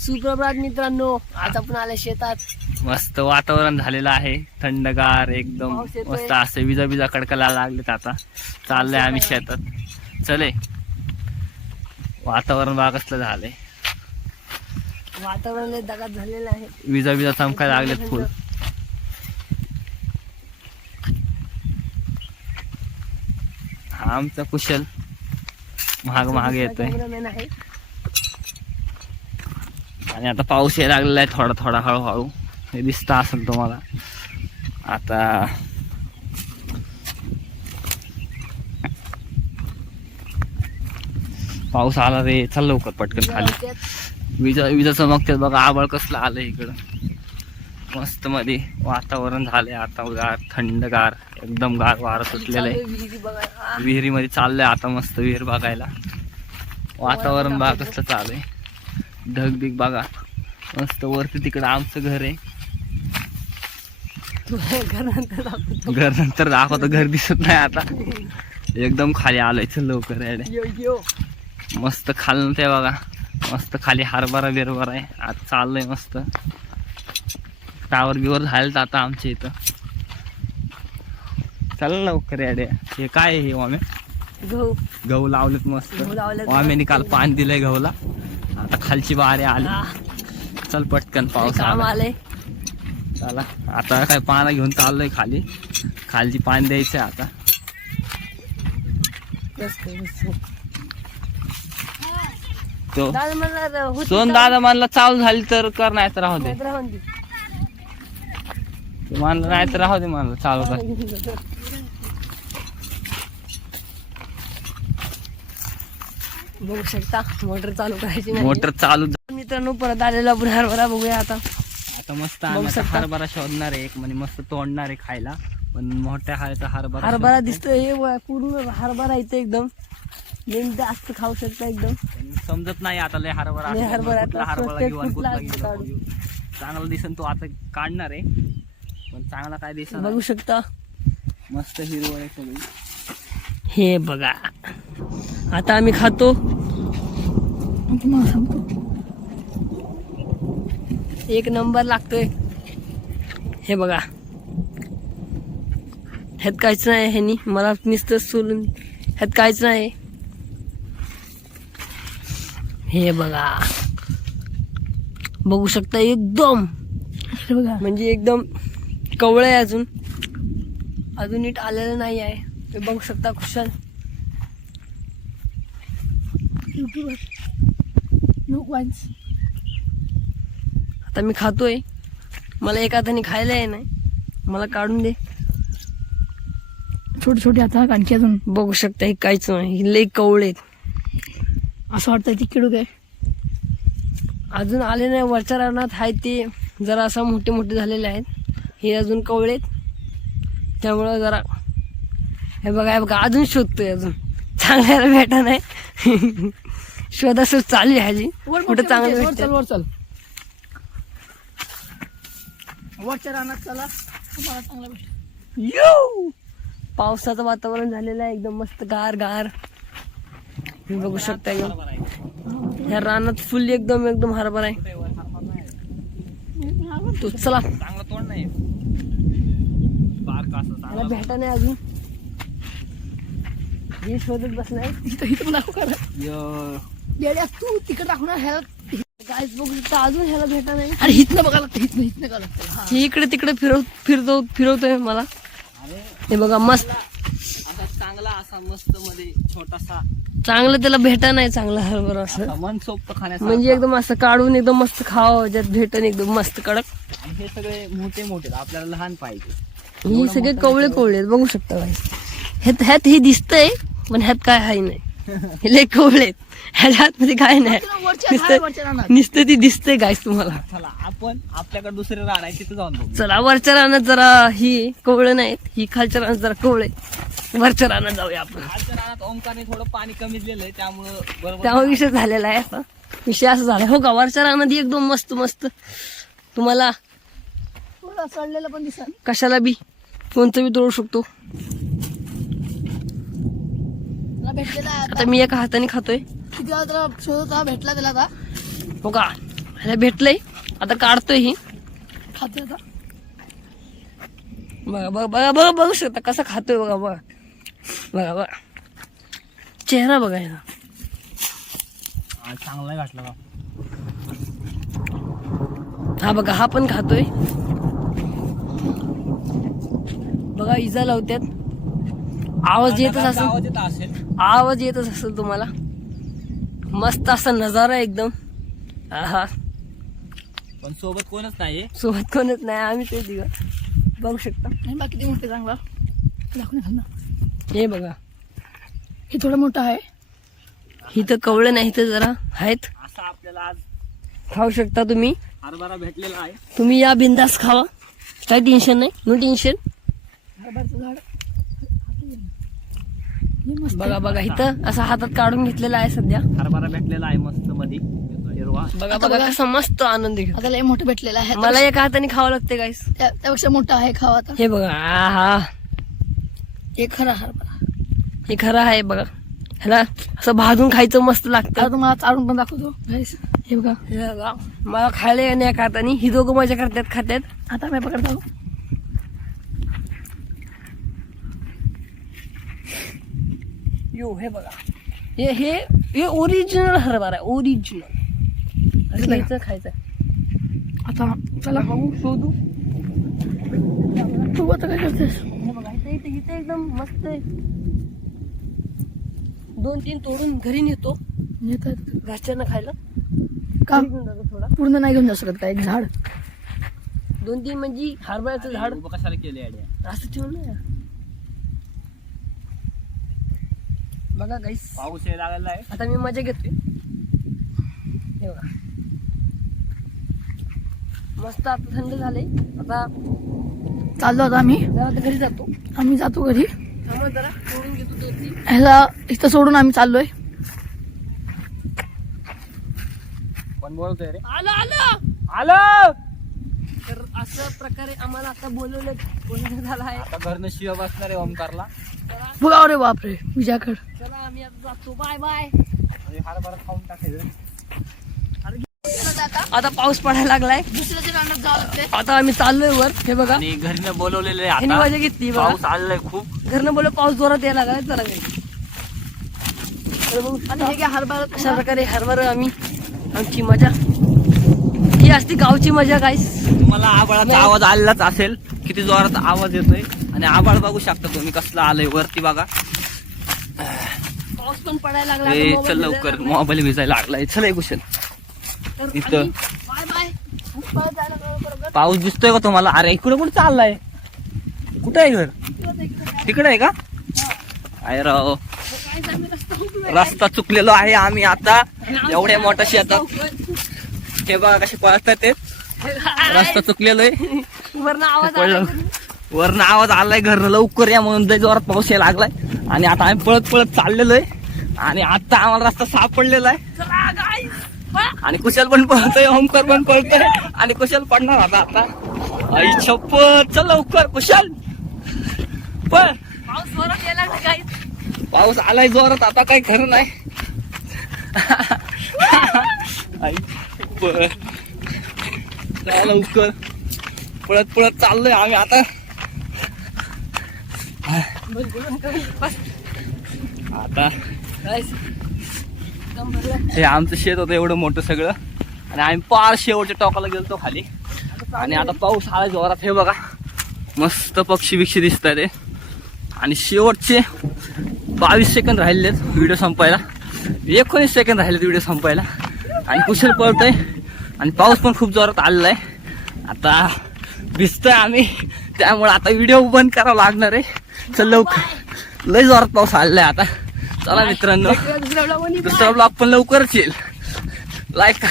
सुप्रभात मित्रांनो, आज आपण आले शेतात. मस्त वातावरण झालेलं आहे, थंडगार एकदम पाऊस येतोय. मस्त असे विजा कडकला लागलेत. आता चाललंय आम्ही शेतात. चले वातावरण बघा कसलं झालंय, वातावरण लय दगात झालेलं आहे. विजा चमकायला लागलेत फुल. हा आमचा कुशल महाग येतोय कॅमेरामॅन आहे. आणि आता पाऊस यायला लागलेला आहे थोडा हळूहळू. हे दिसतं असेल तुम्हाला. आता पाऊस आला रे, चल लवकर पटकन खाली. विजा चमकतात बघा. आभाळ कसलं आलं इकडं. मस्त मध्ये वातावरण झालंय आता गार, थंडगार एकदम गार वारं सुटलेलं आहे. विहिरी बघा. विहिरीमध्ये चाललंय आता मस्त विहीर बघायला. वातावरण बघा कसलं चालू आहे. ढगबिग बघा मस्त. वरती तिकडं आमचं घर आहे. घर नंतर दाखवतो. घर दिसत नाही आता. एकदम खाली आलोय. चल लवकर येडे. मस्त खाल्लं ते बघा. मस्त खाली हरभरा बिरभरा आहे. आज चाललंय मस्त. टावर बिवर झालेत आता आमच्या इथं. चल लवकर येडे. हे काय आहे हे वामे? गहू लावलेत मस्त. वामेने काल पाणी दिलंय गहूला. आता खालची बारे आली. चल पटकन पाऊस आले. चला आता काय पाणी घेऊन चाललोय खाली. खालची पाणी द्यायचंय आता. तो सोन दादा म्हणला चालू झाली तर कर, नाही तर राहू दे. म्हणलं नाही तर राहू दे, म्हणलं चालू कर. बघू शकता मोटर चालू करायची. मोटर चालू. मित्रांनो परत आलेला आपण हरभरा बघूया आता. आता मस्त हरभरा शोधणार आहे एक, म्हणजे मस्त तोडणार आहे खायला. पण मोठ्या हरभरा दिसतोय. हे पूर्ण हरभरा इथे एकदम जास्त खाऊ शकता. एकदम समजत नाही आता. लय हरभरा चांगला दिसन तो आता काढणार आहे. पण चांगला काय दिसन बघू शकता. मस्त हिरवळ आहे सगळी. हे बघा आता आम्ही खातो. एक नंबर लागतोय. हे बघा ह्यात काहीच नाही. ह्यानी मला नुसतं सोलून ह्यात काहीच नाही. हे बघा बघू शकता. एकदम म्हणजे एकदम कवळं आहे. अजून नीट आलेलं नाही आहे. ते बघू शकता. कुशल आता मी खातोय. मला एका हाताने खायला आहे नाही. मला काढून दे. छोटे आता आणखी अजून बघू शकता. हे काहीच नाही. लय कवळे असं वाटतं ती किडू काय अजून आले नाही. वरच्या रानात आहे ते जरा असं मोठे झालेले आहेत. हे अजून कवळेत. त्यामुळं जरा हे बघा अजून शोधतोय. अजून चांगल्याला भेटा नाही. शोधा चालू आहे ह्याची. कुठं चांगलं भेटतं. वरच्या रानात चला, तुम्हाला चांगला भेट. पावसाचं वातावरण झालेलं आहे. एकदम मस्त गार. हे बघू शकता. ह्या रानात फुल एकदम हरभरा आहे. तो चला चांगला तोड नाही. मला भेटा नाही अजून. हे शोधत बसलाय. इथं दाखव का तू तिकडे दाखवणार ह्याला. गाईस बघू शकता. अजून ह्याला भेटा नाही. आणि हिथनं बघा लागतं. हिथनं का लागतं. हे इकडे तिकडे फिरवतोय मला. हे बघा मस्त असा चांगला असा मस्त मध्ये छोटासा चांगलं त्याला भेटा नाही. चांगला हरभरा असं मन सोपत खाण्याचा. म्हणजे एकदम असं काढून एकदम मस्त खावं. ज्यात भेटन एकदम मस्त कडक. आणि हे सगळे मोठे आपल्याला लहान पाहिजे. हे सगळे कवळे आहेत. बघू शकता गाईस. ह्यात हे दिसतंय पण ह्यात काय आहे नाही. हे लय कवळे आहेत. ह्याच्या आतमध्ये काय नाही. नुसतं ती दिसतंय गाईस तुम्हाला. चला आपण आपल्याकडे दुसरे रान आहे तिथे जाऊन बघू. चला वरच्या रानात जरा ही कवळे नाहीत. ही खालच्या रानात जरा कवळे. वरच्या रानात जाऊया आपण. खालच्या रानात ओंकारने थोडं पाणी कमी दिलेलं आहे त्यामुळं त्यामुळे विषय झालेला आहे. असा विषय असा झाला. हो का. वरच्या रानात एकदम मस्त तुम्हाला चढलेलं पण दिसत. कशाला बी कोणतं बी तोडू शकतो. भेटलेला आता मी एका हाताने खातोय. किती वेळा त्याला शोधत भेटला त्याला आता. हो का. ह्याला भेटलंय आता काढतोय ही खाते आता. बघा बघा बघा बघा बघू शकता कसं खातोय बघा बघा बघा बघा चेहरा बघा ह्याचा. चांगला घातला का हा बघा हा पण खातोय बघा इजा लावत्यात. आवाज येतच असेल आवाज येतच असेल तुम्हाला. मस्त असा नजारा एकदम. आहा पण सोबत कोणच नाही. सोबत कोणच नाही आम्ही ते दिवस बघू शकता. आणि बाकी ते मोठे चांगला दाखवून घाल ना. हे बघा हे थोडं मोठं आहे. ही तर कवळं नाही तर जरा आहेत. असं आपल्याला आज खाऊ शकता तुम्ही. हरभरा भेटलेला आहे. तुम्ही या बिंदास खावा काही टेन्शन नाही. No tension. हरभऱ्याचं झाड हे मस्त बघा बघा इथं असं हातात काढून घेतलेला आहे सध्या. हरभरा भेटलेला आहे मस्त मध्ये हिरवा. बघा आता बघा बघा. कसं मस्त आनंद घेतो. आता लय मोठं भेटलेलं आहे. मला एका हाताने खावं लागते गाईस. त्यापेक्षा मोठं आहे खावा आता. हे बघा आहा हे खरा हरभरा. हे खरं आहे बघा. ह्याला असं भाजून खायचं मस्त आता लागतं. तुम्हाला चालून पण दाखवतो गाईस. हे बघा हे बघा मला खायला येणे एका हाताने. ही दोघं मजा करतात खात्यात. आता मी पकडतो. यो हे बघा हे हे हे ओरिजिनल हरभरा आहे. ओरिजिनल असं घ्यायचं खायचं. आता चला बघू शोधू. तू आता काय करतेस. हे बघा इथे इथे इथे एकदम मस्त आहे. 2-3 तोडून घरी नेतो येतात घरच्यांना खायला. का घरी घेऊन जातो थोडा. पूर्ण नाही घेऊन जाऊ शकत का एक झाड. 2-3 म्हणजे हरभऱ्याचं झाड उभं कशाला केले आयडिया. असं ठेवून नाही. बघा गाईस पाऊस यायला लागलेला आहे. आता मी मजा घेतोय. हे बघा मस्त आता थंड झाले. आता चाललो आता आम्ही. जरा आता घरी जातो. आम्ही जातो घरी. थांबा जरा तोडून घेतो 2-3. ह्याला इथं सोडून आम्ही चाललोय. कोण बोलतोय रे. आलं आलं. आलं. तर अशा प्रकारे आम्हाला आता बोलवलं बोलणं झालं आहे. आता घरनं शिवा बसणार आहे ओमकारला. चला बघा रे बापरे विजयाकड. चला आम्ही आता जातो. Bye bye. आणि हरभरा खाऊन टाकायचं. आता पाऊस पडायला लागलाय. दुसऱ्याच्या रानात जावं लागते. आता आम्ही चाललोय वर. हे बघा आणि घरनं बोलवलेले ह्यानी आता मजा घेतली बघा. पाऊस आलेलाय खूप. घरनं बोलव पाऊस जोरात यायला लागलाय. चला घरी. तर बघू आणि हे काय हरभरा अशा प्रकारे हरभरा आम्ही आमची मजा ही असती गावची मजा गाईस. तुम्हाला आबाळाचा आवाज आलेलाच असेल. किती जोरात आवाज येतोय. आणि आबाळ बघू शकता तुम्ही कसला आलंय वरती बघा. पाऊस पण पडायला लागला. ए आता चल मोबाईल लवकर भिजायला मोबाईल भिजायला लागलाय. चल एक कुशन लागला. तर इथं. आम्ही बाय बाय. परत जायला लागलो बरोबर. पाऊस दिसतोय का तुम्हाला. अरे इकडे कुठे चाललाय. कुठं आहे घर. तिकडे आहे का. आहे राव. काय आम्ही रस्ता हुकलोय. रस्ता चुकलेलो आहे आम्ही आता. एवढ्या मोठ्या शेतात हे बघा कसे पळतात ते. रस्ता चुकलेलो आहे. वरनं आवाज आला. पळलं. वरनं आवाज आलाय घरनं लवकर या म्हणून लय जोरात पाऊस यायला लागलाय. आणि आता आम्ही पळत पळत चाललेलो आहे. आणि आता आम्हाला रस्ता सापडलेला आहे. चला गाईस. आणि कुशल पण पळतोय. ओमकर पण पळतोय. आणि कुशल पडणार आता. आई छप्पत. चल लवकर कुशल पळ. पाऊस जोरात यायला लागला गाईस. पाऊस आलाय जोरात आता काही खरं नाही. आई पळ. चला लवकर पळत पळत चाललोय आम्ही आता. बस आता गाईस. दम भरलाय. हे आमचं शेत होतं एवढं मोठं सगळं. आणि आम्ही पार शेवटच्या टोकाला गेलतो खाली. आणि आता पाऊस आला जोरात. हे बघा मस्त पक्षी बिक्षी दिसत आहे. आणि शेवटचे 22 सेकंद राहिलेत व्हिडिओ संपायला. 19 सेकंद राहिलेत व्हिडिओ संपायला. आणि कुशल पळतोय. आणि पाऊस पण खूप जोरात आलेला आहे. आता भिजतोय आम्ही. त्यामुळे आता व्हिडिओ बंद करावा लागणार आहे. चल लवकर लय जोरात पाऊस आलेला आहे आता. चला मित्रांनो दुसऱ्या ब्लॉगमध्ये दुसरा ब्लॉग पण लवकरच येईल. लाईक